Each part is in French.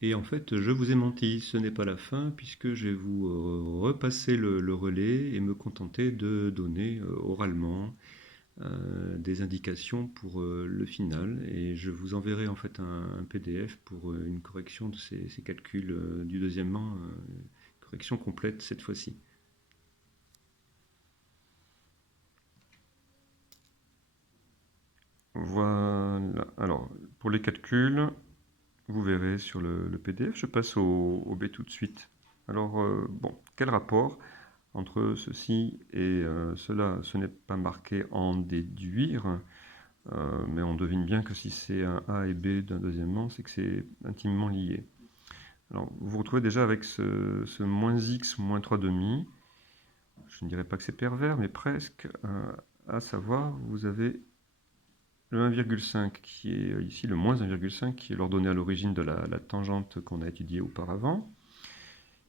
Et en fait, je vous ai menti, ce n'est pas la fin, puisque je vais vous repasser le relais et me contenter de donner oralement des indications pour le final. Et je vous enverrai en fait un PDF pour une correction de ces calculs du deuxièmement, correction complète cette fois-ci. Voilà. Alors, pour les calculs, vous verrez sur le PDF, je passe au B tout de suite. Alors, bon, quel rapport entre ceci et cela? Ce n'est pas marqué en déduire, mais on devine bien que si c'est un A et B d'un deuxièmement, c'est que c'est intimement lié. Alors, vous vous retrouvez déjà avec ce moins x moins 3 demi. Je ne dirais pas que c'est pervers, mais presque. À savoir, vous avez le 1,5 qui est ici, le moins 1,5 qui est l'ordonnée à l'origine de la tangente qu'on a étudiée auparavant,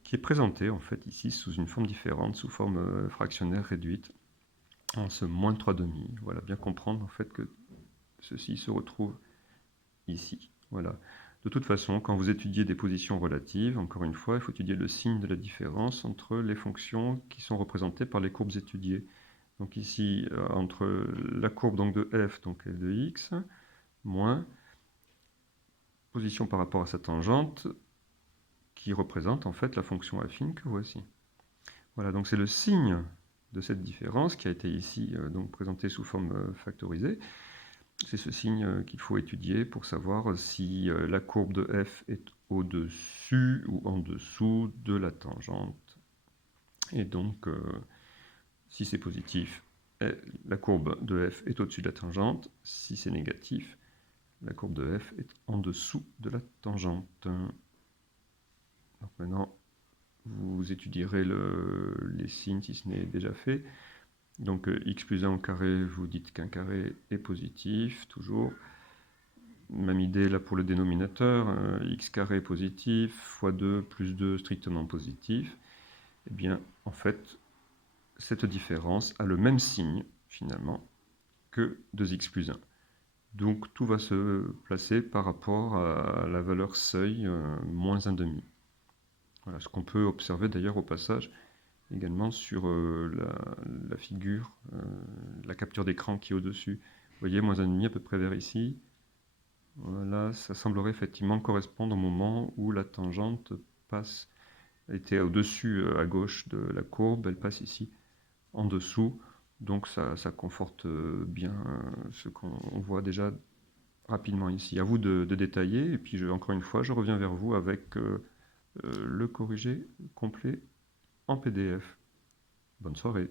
qui est présentée en fait ici sous une forme différente, sous forme fractionnaire réduite, en ce moins 3 demi. Voilà, bien comprendre en fait que ceci se retrouve ici. Voilà. De toute façon, quand vous étudiez des positions relatives, encore une fois, il faut étudier le signe de la différence entre les fonctions qui sont représentées par les courbes étudiées. Donc ici, entre la courbe donc, de f, donc f de x, moins position par rapport à sa tangente, qui représente en fait la fonction affine que voici. Voilà, donc c'est le signe de cette différence qui a été ici donc présenté sous forme factorisée. C'est ce signe qu'il faut étudier pour savoir si la courbe de f est au-dessus ou en dessous de la tangente. Et donc, si c'est positif, la courbe de f est au-dessus de la tangente. Si c'est négatif, la courbe de f est en dessous de la tangente. Donc maintenant, vous étudierez les signes si ce n'est déjà fait. Donc x plus 1 au carré, vous dites qu'un carré est positif, toujours. Même idée là pour le dénominateur, x carré positif, fois 2 plus 2 strictement positif. Eh bien, en fait, cette différence a le même signe, finalement, que 2x plus 1. Donc tout va se placer par rapport à la valeur seuil, moins 1 demi. Voilà, ce qu'on peut observer d'ailleurs au passage également sur la figure, la capture d'écran qui est au-dessus. Vous voyez, moins 1,5 à peu près vers ici. Voilà, ça semblerait effectivement correspondre au moment où la tangente passe, était au-dessus à gauche de la courbe, elle passe ici en dessous. Donc ça conforte bien ce qu'on voit déjà rapidement ici. À vous de détailler, et puis encore une fois, je reviens vers vous avec le corrigé complet en PDF. Bonne soirée.